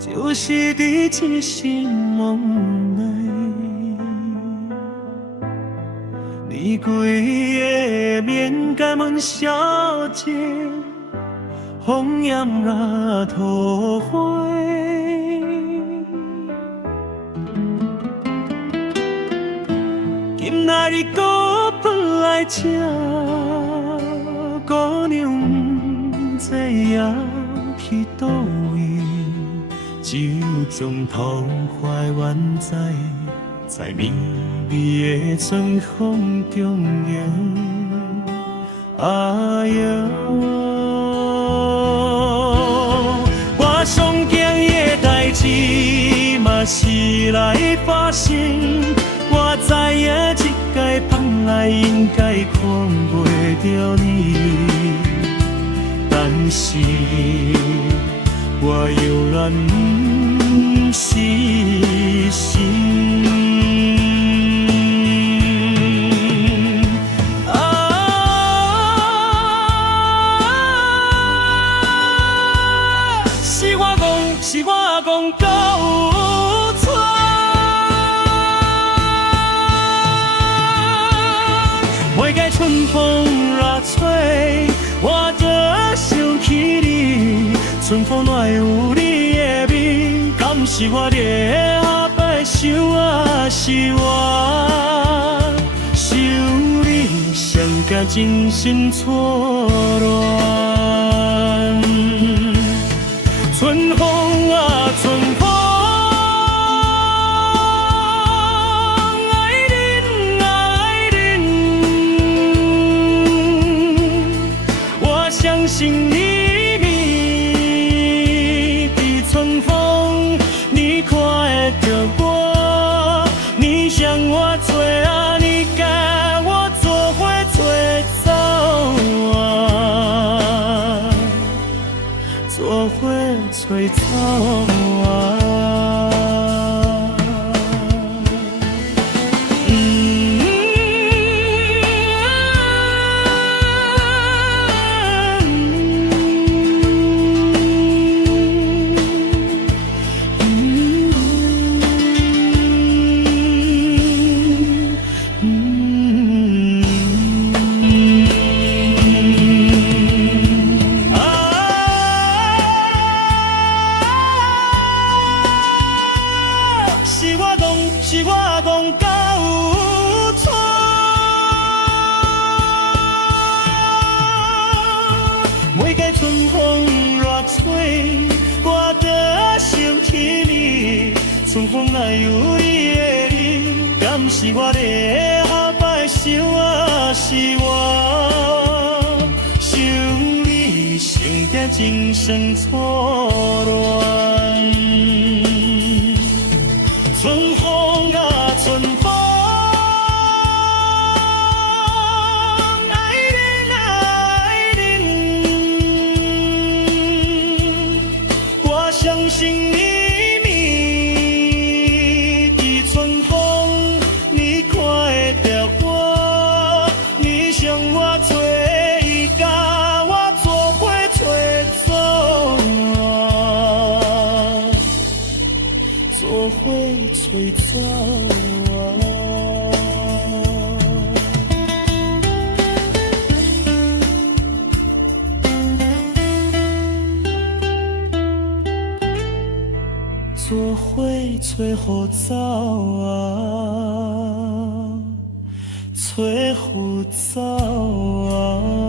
就是伫一声梦内，你规个面甲阮小姐，风烟啊土花。今仔日搁要来这，姑娘不知也去倒位。酒中痛怀怨在绵密的春风中央。哎哟，我上惊的代志嘛是来发生。我知影这届放爱应该看袂着你，但是我犹原不死心。是我讲够有错，每个春风热吹，我就想起你。春风哪有你的美？敢是我在后摆想啊是我想你，上惊精神错乱。春风啊，春风，爱人啊，爱人，我相信你迷的春风，你看得到我，你向我做啊，你跟我做伙吹走啊，做伙。吹草啊，是我讲够有错，每个春风热吹，我就想起你。春风哪有你的你？敢是我在后摆想啊是我想你，心定精神错乱。春风啊，春风，爱人啊，爱人，我相信你迷的春风，你看得到我，你向我吹，甲我做伙吹走，做伙。吹走啊，做伙吹好走啊，吹好走啊。